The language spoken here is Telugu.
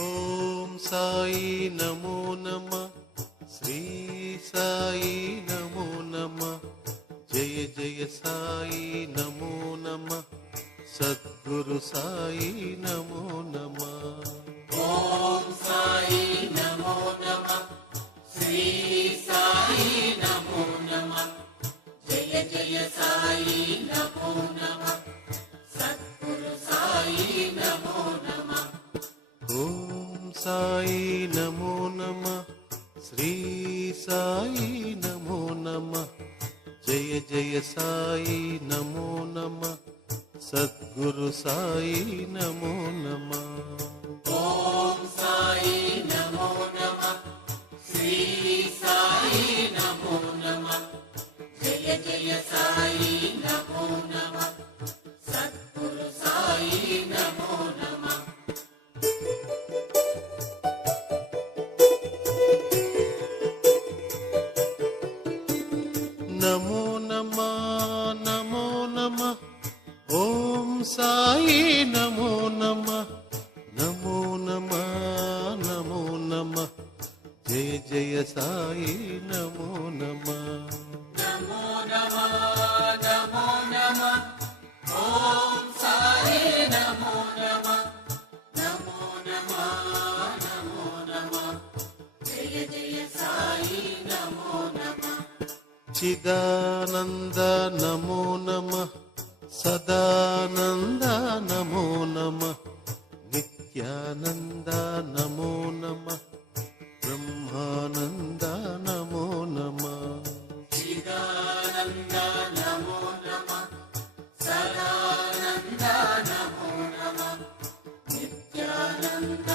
ఓం సాయి నమో నమః, శ్రీ సాయి నమో నమః, జయ జయ సాయి నమో నమః, సద్గురు సాయి నమో నమః. ఓం సాయి నమో నమః, శ్రీ సాయి నమో నమః, జయ జయ సాయి నమో నమః, సద్గురు సాయి నమో నమః. ఓం సాయి నమో నమః, శ్రీ సాయి నమో నమః, జయ జయ సాయి నమో నమః, సద్గురు సాయి నమో నమః. ఓం సాయి నమో నమః, శ్రీ సాయి నమో నమః, జయ జయ సాయి నమో నమః, సద్గురు సాయి నమో నమః. నమో నమః నమో నమః, ఓం సాయి నమో నమః, నమో నమః నమో నమః, జయ జయ సాయి నమో నమః. నమో నమః నమో నమః, ఓం సాయి నమో నమః, నమో నమః నమో నమః, జయ జయ సాయి నమో నమః. చిదానంద నమో నమః, సదానంద నమో నమః, నిత్యానంద నమో నమః, బ్రహ్మానంద నమో నమః. చిదానంద నమో నమః, సదానంద నమో నమః, నిత్యానంద